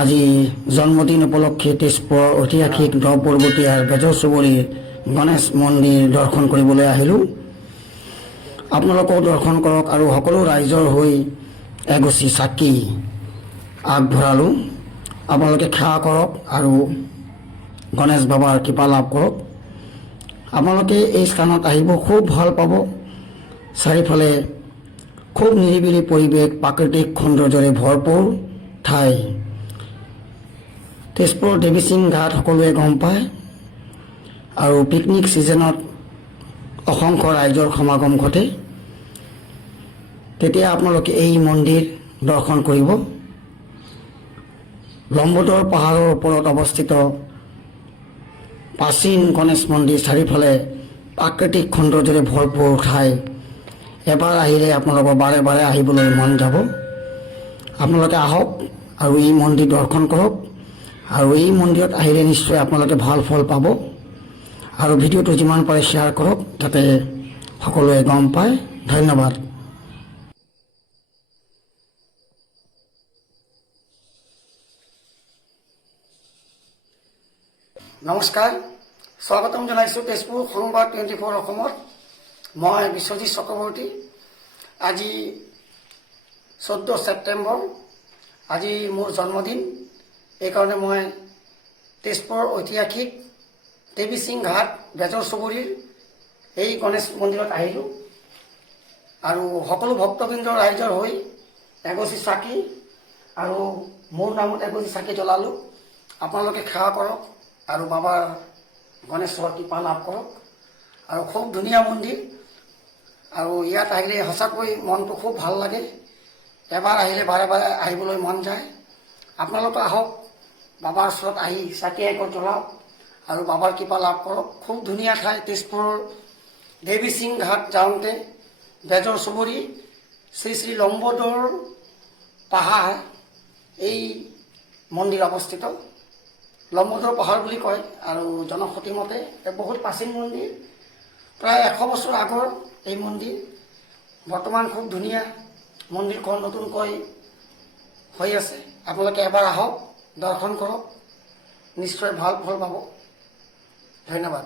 আজি জন্মদিন উপলক্ষে তেজপুৰ ঐতিহাসিক দহ পৰ্বতীয়াৰ বেজৰ চুবুৰীৰ গণেশ মন্দিৰ দৰ্শন কৰিবলৈ আহিলোঁ। আপোনালোকেও দৰ্শন কৰক আৰু সকলো ৰাইজৰ হৈ এগছি চাকি আগবঢ়ালোঁ। আপোনালোকে সেৱা কৰক আৰু গণেশ বাবাৰ কৃপা লাভ কৰক। আপোনালোকে এই স্থানত আহিব, খুব ভাল পাব। চাৰিওফালে খুব নিৰিবিলি পৰিৱেশ, প্ৰাকৃতিক সৌন্দৰ্যৰে ভৰপূৰ ঠাই। তেজপুৰৰ দেৱীসিং ঘাট সকলোৱে গম পায় আৰু পিকনিক ছিজনত অসংখ্য ৰাইজৰ সমাগম ঘটে। তেতিয়া আপোনালোকে এই মন্দিৰ দৰ্শন কৰিব। লম্বোদৰ পাহাৰৰ ওপৰত অৱস্থিত প্ৰাচীন গণেশ মন্দিৰ, চাৰিওফালে প্ৰাকৃতিক সৌন্দৰ্যৰে ভৰপূৰ ঠাই। এবাৰ আহিলে আপোনালোকৰ বাৰে বাৰে আহিবলৈ মন যাব। আপোনালোকে আহক আৰু এই মন্দিৰ দৰ্শন কৰক আৰু এই মন্দিৰত আহিলে নিশ্চয় আপোনালোকে ভাল ফল পাব। আৰু ভিডিঅ'টো যিমান পাৰে শ্বেয়াৰ কৰক যাতে সকলোৱে গম পায়। ধন্যবাদ। নমস্কাৰ, স্বাগতম জনাইছোঁ তেজপুৰ সংবাদ 24 অসমত। মই বিশ্বজিৎ চক্ৰৱৰ্তী। আজি 14 ছেপ্টেম্বৰ, আজি মোৰ জন্মদিন। এইকাৰণে মই তেজপুৰৰ ঐতিহাসিক দেৱীসিং ঘাট বেজৰ চুবুৰীৰ এই গণেশ মন্দিৰত আহিলোঁ আৰু সকলো ভক্তবৃন্দ ৰাইজৰ হৈ এগছি চাকি আৰু মোৰ নামত এগছি চাকি জ্বলালোঁ। আপোনালোকে সেৱা কৰক আৰু বাবাৰ গণেশৰ কৃপা লাভ কৰক। আৰু খুব ধুনীয়া মন্দিৰ আৰু ইয়াত আহিলে সঁচাকৈ মনটো খুব ভাল লাগে। এবাৰ আহিলে বাৰে বাৰে আহিবলৈ মন যায়। আপোনালোকে আহক, বাবাৰ ওচৰত আহি চাকি এগছ জ্বলাওক আৰু বাবাৰ কৃপা লাভ কৰক। খুব ধুনীয়া ঠাই। তেজপুৰৰ দেৱীসিং ঘাট যাওঁতে বেজৰ চুবুৰী শ্ৰী শ্ৰী লম্বোদৰ পাহাৰ, এই মন্দিৰ অৱস্থিত। লম্বোদৰ পাহাৰ বুলি কয় আৰু জনশ্ৰুতি মতে বহুত প্ৰাচীন মন্দিৰ। প্ৰায় 100 বছৰ আগৰ এই মন্দিৰ। বৰ্তমান খুব ধুনীয়া মন্দিৰখন নতুনকৈ হৈ আছে। আপোনালোকে এবাৰ আহক, দৰ্শন কৰক, নিশ্চয় ভাল ফল পাব। ধন্যবাদ।